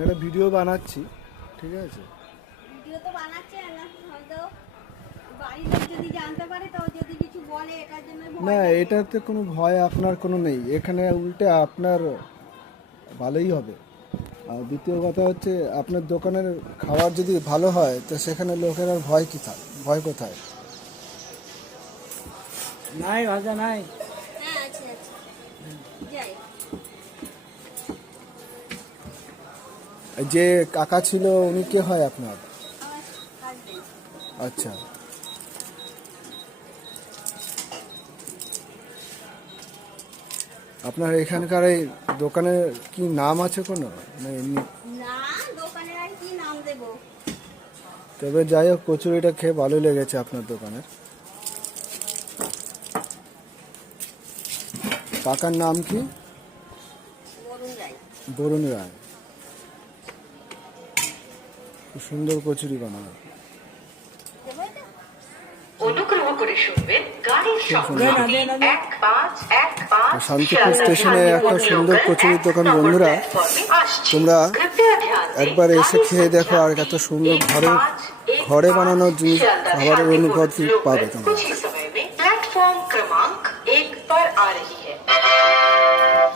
আমি একটা ভিডিও বানাচ্ছি, ঠিক আছে? ভিডিও তো বানাচ্ছে না, হয়তো বাড়ির লোক যদি জানতে পারে তো যদি কিছু বলে এটার জন্য না, এটাতে কোনো ভয় আপনার কোনো নেই, এখানে উল্টে আপনার ভালোই হবে। আর দ্বিতীয় কথা হচ্ছে, আপনার দোকানের খাবার যদি ভালো হয় তো সেখানে লোকের আর ভয় কি থাকে, ভয় কোথায়? নাই ভাজা নাই। হ্যাঁ আচ্ছা আচ্ছা যাই। যে কাকা ছিল উনি কে হয় আপনার? আমার হাজবেন্ড। আচ্ছা, আপনার এখানকার এই দোকানের কি নাম আছে কোনো, না এমনি? না, দোকানের আর কি নাম দেবো? তবে যাই হোক, কচুরিটা খেয়ে ভালো লেগেছে আপনার দোকানের। কাকার নাম কি? বরুণ রায়। বরুণ রায়। খুব সুন্দর কচুরি বানানো। দেবো এটা? অনুগ্রহ করে শুনবেন গাড়ির সংখ্যা 1515 শান্তিপুর স্টেশনে একটা সুন্দর কচুরির দোকান। বন্ধুরা, তোমরা একবার এসে খেয়ে দেখো, আর এত সুন্দর ঘরে বানানো জিনিস খাবারের অনুভূতি পাবে তোমরা। प्लेटफॉर्म क्रमांक 1 पर आ रही है।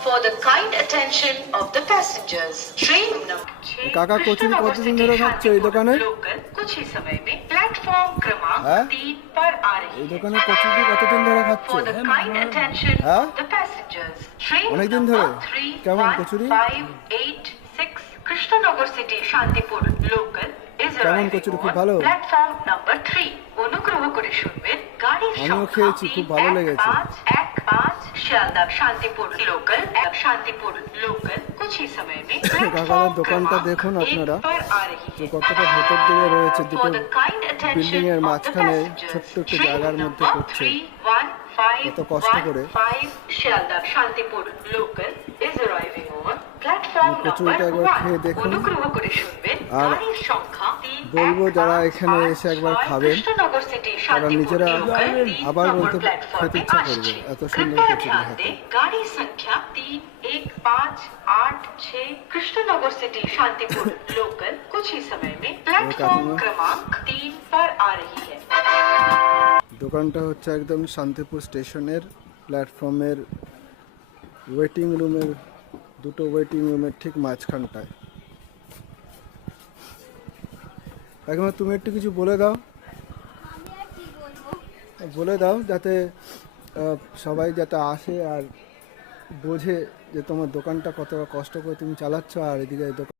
For the kind attention of the passengers, train number কাকা, কচুরি কতদিন ধরে খাচ্ছ এই দোকানে? लोकल कुछ ही समय में प्लेटफॉर्म क्रमांक 3 पर आ रही এই है। দোকানে কচুরি কতদিন ধরে খাচ্ছ? For the kind attention হ্যাঁ? of the passengers, train অনেকদিন ধরে? number কেমন kachori? 3156 Krishnanagar city Shantipur local is কেমন arriving কচুরি? খুব on ভালো? Platform number 3। অনুগ্রহ করে শুনবেন গাড়ির আমিও সংখ্যা খেয়েছি, খুব ভালো লেগেছে। 1515 শিয়ালদা শান্তিপুর লোকাল শান্তিপুর লোকাল कुछ ही समय में কাকার দোকানটা দেখুন আপনারা, যে কতটা ভেতর দিকে রয়েছে, দুটো বিল্ডিং এর মাঝখানে ছোট্ট একটু জায়গার মধ্যে করছে, কত কষ্ট করে। Sealdah Santipur local is arriving on platform কচুরিটা একবার খেয়ে দেখুন। অনুগ্রহ করে শুনবেন আর গাড়ির সংখ্যা বলবো, যারা এখানে এসে একবার খাবেন কৃষ্ণনগর সিটি তারা শান্তিপুর নিজেরা লোকাল আবার বলতে প্ল্যাটফর্মে খেতে ইচ্ছা করবে, আসছে। এত সুন্দর कृपया কচুরি ध्यान হাতে। दें गाड़ी संख्या 3158 कृष्णनगर सिटी शांतिपुर लोकल कुछ ही समय में प्लेटफॉर्म क्रमांक 3 पर आ रही है। দোকানটা হচ্ছে একদম শান্তিপুর স্টেশনের প্ল্যাটফর্মের ওয়েটিং রুমের, দুটো ওয়েটিং রুমের ঠিক মাঝখানটায়। একবার তুমি একটু কিছু বলে দাও, আমি আর কি বলবো? বলে দাও যাতে সবাই যাতে আসে আর বোঝে যে তোমার দোকানটা কতটা কষ্ট করে তুমি চালাচ্ছ, আর এদিকে দোকান